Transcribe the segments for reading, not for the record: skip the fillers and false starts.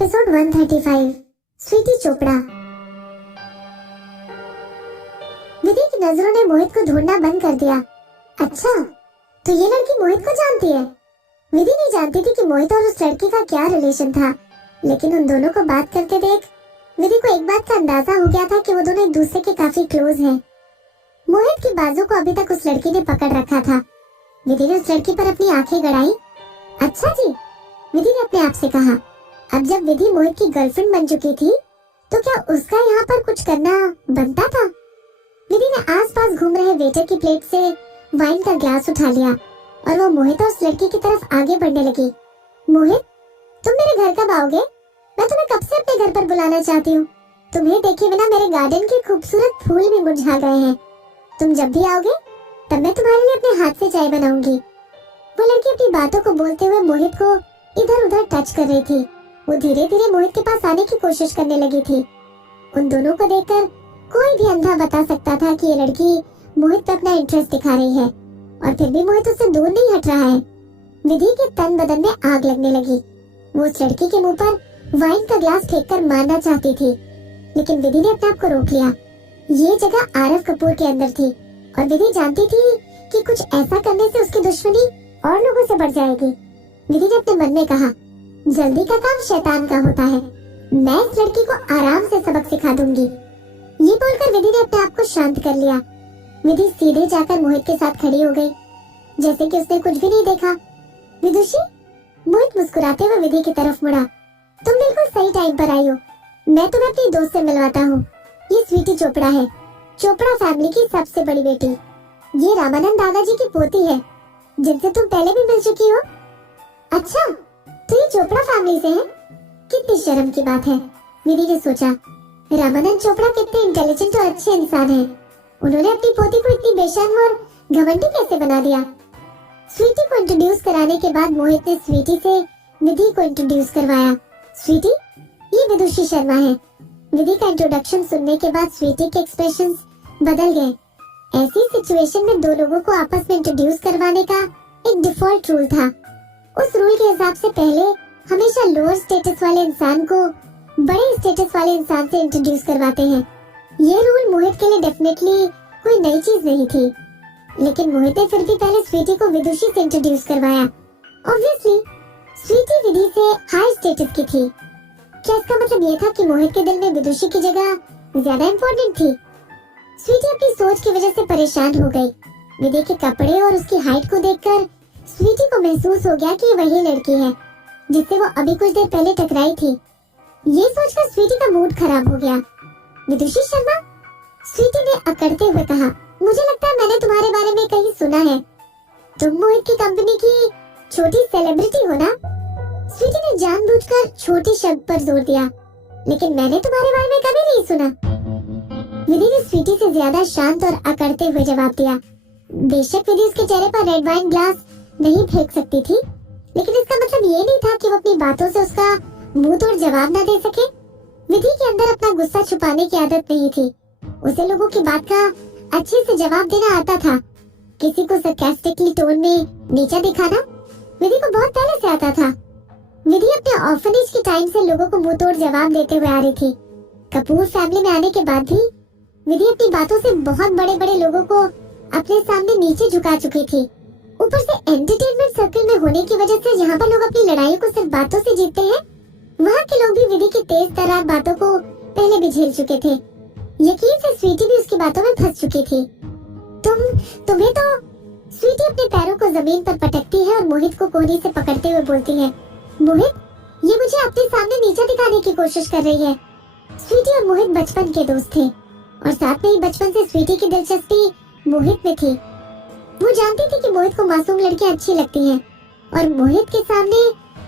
Episode 135 Sweety Chopra. विधि की नजरों ने मोहित को ढूंढना बंद कर दिया। अच्छा, तो ये लड़की मोहित को जानती है। विधि नहीं जानती थी कि मोहित और उस लड़की का क्या रिलेशन था, लेकिन उन दोनों को बात करते देख विधि को एक बात का अंदाजा हो गया था कि वो दोनों एक दूसरे के काफी क्लोज हैं। मोहित की बाजू को अभी तक उस लड़की ने पकड़ रखा था। विधि ने उस लड़की पर अपनी आंखें गड़ाई। अच्छा जी, विधि ने अपने आप से कहा। अब जब विधि मोहित की गर्लफ्रेंड बन चुकी थी, तो क्या उसका यहाँ पर कुछ करना बनता था? विधि ने आसपास घूम रहे वेटर की प्लेट से वाइन का ग्लास उठा लिया और वो मोहित और उस लड़की की तरफ आगे बढ़ने लगी। मोहित, तुम मेरे घर कब आओगे? मैं तुम्हें कब से अपने घर पर बुलाना चाहती हूँ। तुम्हें देखे बिना मेरे गार्डन के खूबसूरत फूल भी मुरझा गए हैं। तुम जब भी आओगे तब मैं तुम्हारे लिए अपने हाथ से चाय बनाऊंगी। वो लड़की अपनी बातों को बोलते हुए मोहित को इधर उधर टच कर रही थी। वो धीरे धीरे मोहित के पास आने की कोशिश करने लगी थी। उन दोनों को देखकर कोई भी अंधा बता सकता था कि ये लड़की मोहित पर अपना इंटरेस्ट दिखा रही है, और फिर भी मोहित उससे दूर नहीं हट रहा है। विधि के तन बदन में आग लगने लगी। वो उस लड़की के मुंह पर वाइन का ग्लास फेंककर मारना चाहती थी, लेकिन विधि ने अपने आप को रोक लिया। ये जगह आरव कपूर के अंदर थी और विधि जानती थी कि कुछ ऐसा करने से उसकी दुश्मनी और लोगों से बढ़ जाएगी। विधि ने अपने मन में कहा, जल्दी का काम शैतान का होता है। मैं इस लड़की को आराम से सबक सिखा दूंगी। ये बोलकर विधि ने अपने आप को शांत कर लिया। विधि सीधे जाकर मोहित के साथ खड़ी हो गई, जैसे कि उसने कुछ भी नहीं देखा। विदुषी, मोहित मुस्कुराते हुए विधि की तरफ मुड़ा। तुम बिल्कुल सही टाइम पर आई हो। मैं तुम्हें अपनी दोस्त से मिलवाता हूँ। ये स्वीटी चोपड़ा है, चोपड़ा फैमिली की सबसे बड़ी बेटी। ये रामानंद दादाजी की पोती है, जिनसे तुम पहले भी मिल चुकी हो। अच्छा, तो ये चोपड़ा फैमिली से है? कितनी शर्म की बात है, विधि ने सोचा। रामानंद चोपड़ा कितने इंटेलिजेंट और अच्छे इंसान हैं। उन्होंने अपनी पोती को इतनी बेशर्म और घमंडी कैसे बना दिया? स्वीटी को इंट्रोड्यूस कराने के बाद मोहित ने स्वीटी से विधि को इंट्रोड्यूस करवाया। स्वीटी, ये विदुषी शर्मा है। विधि का इंट्रोडक्शन सुनने के बाद स्वीटी के एक्सप्रेशंस बदल गए। ऐसी सिचुएशन में दो लोगों को आपस में इंट्रोड्यूस करवाने का एक डिफॉल्ट रूल था। उस रूल के हिसाब से पहले हमेशा लोअर स्टेटस वाले इंसान को बड़े स्टेटस वाले इंसान से इंट्रोड्यूस करवाते हैं। ये रूल मोहित के लिए डेफिनेटली कोई नई चीज नहीं थी, लेकिन मोहित ने फिर भी पहले स्वीटी को विदुषी से इंट्रोड्यूस करवाया। ऑब्वियसली स्वीटी विधि से हाई स्टेटस की थी। क्या इसका मतलब ये था कि मोहित के दिल में विदुषी की जगह ज्यादा इम्पोर्टेंट थी? स्वीटी अपनी सोच की वजह से परेशान हो गई। विधि के कपड़े और उसकी हाइट को देखकर स्वीटी को महसूस हो गया कि ये वही लड़की है जिससे वो अभी कुछ देर पहले टकराई थी। ये सोचकर स्वीटी का मूड खराब हो गया। विदुषी शर्मा, स्वीटी ने अकड़ते हुए कहा, मुझे लगता है मैंने तुम्हारे बारे में कहीं सुना है। तुम मोहित की कंपनी की छोटी सेलिब्रिटी हो ना? स्वीटी ने जानबूझकर छोटी शब्द पर जोर दिया, लेकिन मैंने तुम्हारे बारे में कभी नहीं सुना। विधि ने स्वीटी से ज्यादा शांत और अकड़ते हुए जवाब दिया। बेशक विधि उसके चेहरे पर रेड वाइन ग्लास नहीं फेंक सकती थी, लेकिन इसका मतलब ये नहीं था कि वो अपनी बातों से उसका मुंह तोड़ जवाब न दे सके। विधि के अंदर अपना गुस्सा छुपाने की आदत नहीं थी। उसे लोगों की बात का अच्छे से जवाब देना आता था। किसी को सरकास्टिकली टोन में नीचा दिखाना विधि को बहुत पहले से आता था। विधि अपने ऑर्फनेज के टाइम से लोगों को मुंह तोड़ जवाब देते हुए आ रही थी। कपूर फैमिली में आने के बाद भी विधि अपनी बातों से बहुत बड़े बड़े लोगों को अपने सामने नीचे झुका चुकी थी। ऊपर से एंटरटेनमेंट सर्कल में होने की वजह से जहाँ पर लोग अपनी लड़ाइयों को सिर्फ बातों से जीतते हैं, वहाँ के लोग भी विधि की तेज तर्रार बातों को पहले भी झेल चुके थे। यकीन से स्वीटी भी उसकी बातों में फंस चुकी थी। तुम्हें तो स्वीटी अपने पैरों को जमीन पर पटकती है और मोहित को कोहनी से पकड़ते हुए बोलती है, मोहित, ये मुझे अपने सामने नीचा दिखाने की कोशिश कर रही है। स्वीटी और मोहित बचपन के दोस्त थे और साथ में ही बचपन से स्वीटी की दिलचस्पी मोहित में थी। वो जानती थी कि मोहित को मासूम लड़कियां अच्छी लगती हैं, और मोहित के सामने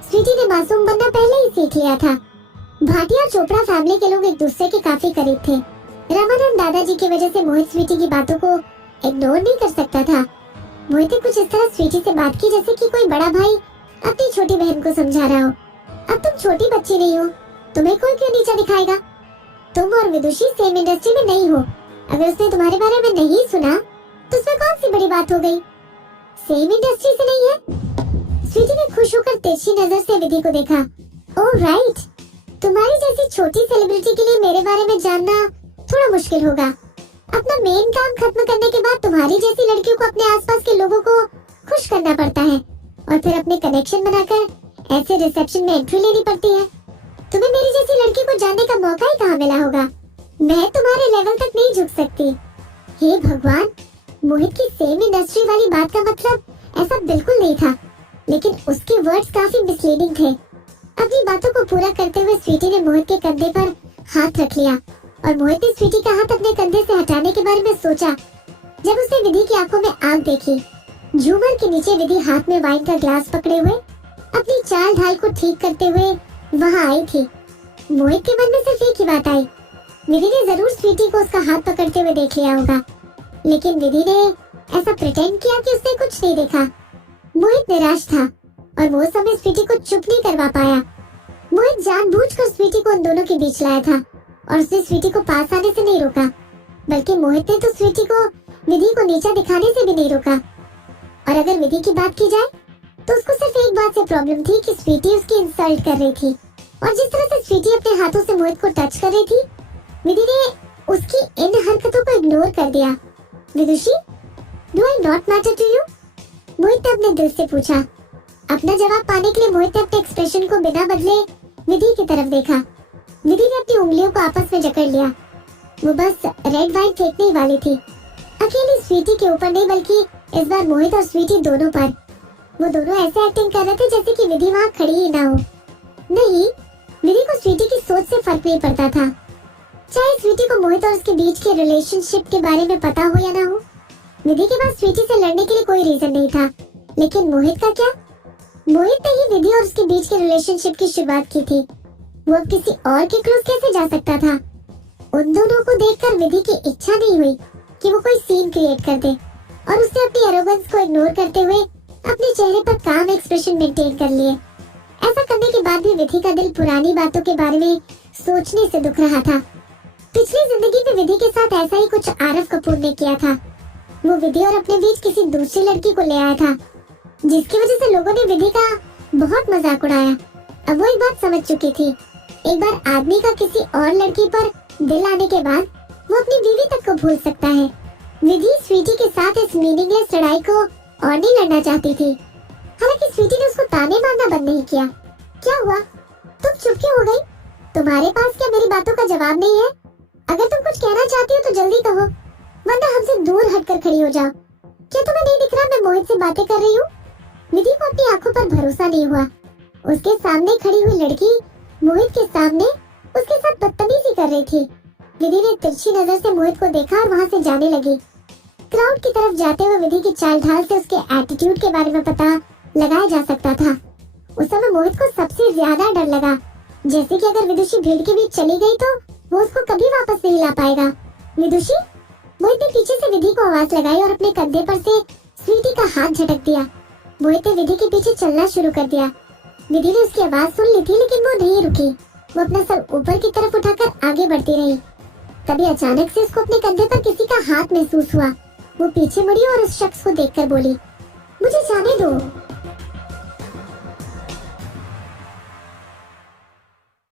स्वीटी ने मासूम बनना पहले ही सीख लिया था। भाटिया चोपड़ा फैमिली के लोग एक दूसरे के काफी करीब थे। रामानंद दादाजी की वजह से मोहित स्वीटी की बातों को इग्नोर नहीं कर सकता था। मोहित ने कुछ इस तरह स्वीटी से बात की जैसे कि कोई बड़ा भाई अपनी छोटी बहन को समझा रहा हो। अब तुम छोटी बच्ची नहीं हो, तुम्हें कोई क्यों नीचा दिखाएगा? तुम और विदुषी सेम इंडस्ट्री में नहीं हो। अगर उसने तुम्हारे बारे में नहीं सुना तो उसमें कौन सी बड़ी बात हो गई? सेम इंडस्ट्री से नहीं है? स्वीटी ने खुश होकर तिरछी नजर से विधि को देखा। ओह राइट, जैसी छोटी सेलिब्रिटी के लिए मेरे बारे में जानना थोड़ा मुश्किल होगा। अपना मेन काम खत्म करने के बाद तुम्हारी जैसी लड़कियों को अपने आसपास के लोगों को खुश करना पड़ता है और फिर अपने कनेक्शन बनाकर ऐसे रिसेप्शन में एंट्री लेनी पड़ती है। तुम्हें मेरी जैसी लड़की को जानने का मौका ही कहाँ मिला होगा। मैं तुम्हारे लेवल तक नहीं झुक सकती। हे भगवान, मोहित की सेम इंडस्ट्री वाली बात का मतलब ऐसा बिल्कुल नहीं था, लेकिन उसके वर्ड्स काफी मिसलीडिंग थे। अपनी बातों को पूरा करते हुए स्वीटी ने मोहित के कंधे पर हाथ रख लिया और मोहित ने स्वीटी का हाथ अपने कंधे से हटाने के बारे में सोचा। जब उसने विधि की आंखों में आग देखी, झूमर के नीचे विधि हाथ में वाइन का ग्लास पकड़े हुए अपनी चाल ढाल को ठीक करते हुए वहाँ आई थी। मोहित के मन में सिर्फ एक ही बात आई, विधि ने जरूर स्वीटी को उसका हाथ पकड़ते हुए देख लिया होगा, लेकिन विधि ने ऐसा प्रिटेंड किया कि उसने कुछ नहीं देखा। मोहित निराश था और वो समय स्वीटी को चुप नहीं करवा पाया। मोहित जानबूझकर स्वीटी को उन दोनों के बीच लाया था और उसने स्वीटी को पास आने से नहीं रोका, बल्कि मोहित ने तो स्वीटी को विधि को नीचा दिखाने से भी नहीं रोका। और अगर विधि की बात की जाए तो उसको सिर्फ एक बात से प्रॉब्लम थी कि स्वीटी उसकी इंसल्ट कर रही थी, और जिस तरह से स्वीटी अपने हाथों से मोहित को टच कर रही थी, विधि ने उसकी इन हरकतों को इग्नोर कर दिया। Vidushi, do I not matter to you? Mohit ने अपने दिल से पूछा। अपना जवाब पाने के लिए मोहित ने अपने एक्सप्रेशन को बिना बदले विधि की तरफ देखा। विधि ने अपनी उंगलियों को आपस में जकड़ लिया। वो बस रेड वाइन फेंकने ही वाली थी, अकेली स्वीटी के ऊपर नहीं, बल्कि इस बार मोहित और स्वीटी दोनों पर। वो दोनों ऐसे एक्टिंग कर रहे थे जैसे कि विधि वहाँ खड़ी ही ना हो। नहीं, विधि को स्वीटी की सोच से फर्क नहीं पड़ता था, चाहे स्वीटी को मोहित और उसके बीच के रिलेशनशिप के बारे में पता हो या ना हो। विधि के पास स्वीटी से लड़ने के लिए कोई रीजन नहीं था, लेकिन मोहित का क्या? मोहित ने ही विधि और उसके बीच के रिलेशनशिप की शुरुआत की थी। वो अब किसी और के क्लोज कैसे जा सकता था? उन दोनों को देखकर विधि की इच्छा नहीं हुई कि वो कोई सीन क्रिएट कर दे, और उसने अपनी एरोगेंस को इग्नोर करते हुए अपने चेहरे पर काम एक्सप्रेशन मेंटेन कर लिए। ऐसा करने के बाद भी विधि का दिल पुरानी बातों के बारे में सोचने से दुख रहा था। पिछली जिंदगी में विधि के साथ ऐसा ही कुछ आरव कपूर ने किया था। वो विधि और अपने बीच किसी दूसरी लड़की को ले आया था, जिसकी वजह से लोगों ने विधि का बहुत मजाक उड़ाया। अब वो एक बात समझ चुकी थी, एक बार आदमी का किसी और लड़की पर दिल आने के बाद वो अपनी बीवी तक को भूल सकता है। विधि स्वीटी के साथ इस मीनिंगलेस लड़ाई को और नहीं लड़ना चाहती थी। हालांकि स्वीटी ने उसको ताने मारना बंद नहीं किया। क्या हुआ, तुम चुप क्यों हो गई? तुम्हारे पास क्या मेरी बातों का जवाब नहीं है? अगर तुम कुछ कहना चाहती हो तो जल्दी कहो, वरना हमसे दूर हटकर खड़ी हो जाओ। क्या तुम्हें नहीं दिख रहा मैं मोहित से बातें कर रही हूँ? विधि को अपनी आंखों पर भरोसा नहीं हुआ। उसके सामने खड़ी हुई लड़की मोहित के सामने उसके साथ बदतमीजी कर रही थी। विधि ने तिरछी नजर से मोहित को देखा और वहाँ से जाने लगी। क्राउड की तरफ जाते हुए विधि की चाल ढाल से उसके एटीट्यूड के बारे में पता लगाया जा सकता था। उस समय मोहित को सबसे ज्यादा डर लगा, जैसे कि अगर विदुषी भीड़ के बीच चली गई तो वो उसको कभी वापस नहीं ला पाएगा। विदुषी, मोहित ने पीछे से विधि को आवाज लगाई और अपने कंधे पर से स्वीटी का हाथ झटक दिया। मोहित ने विधि के पीछे चलना शुरू कर दिया। विधि ने उसकी आवाज सुन ली थी, लेकिन वो नहीं रुकी। वो अपना सर ऊपर की तरफ उठाकर आगे बढ़ती रही। तभी अचानक से उसको अपने कंधे पर किसी का हाथ महसूस हुआ। वो पीछे मुड़ी और उस शख्स को देखकर बोली, मुझे जाने दो।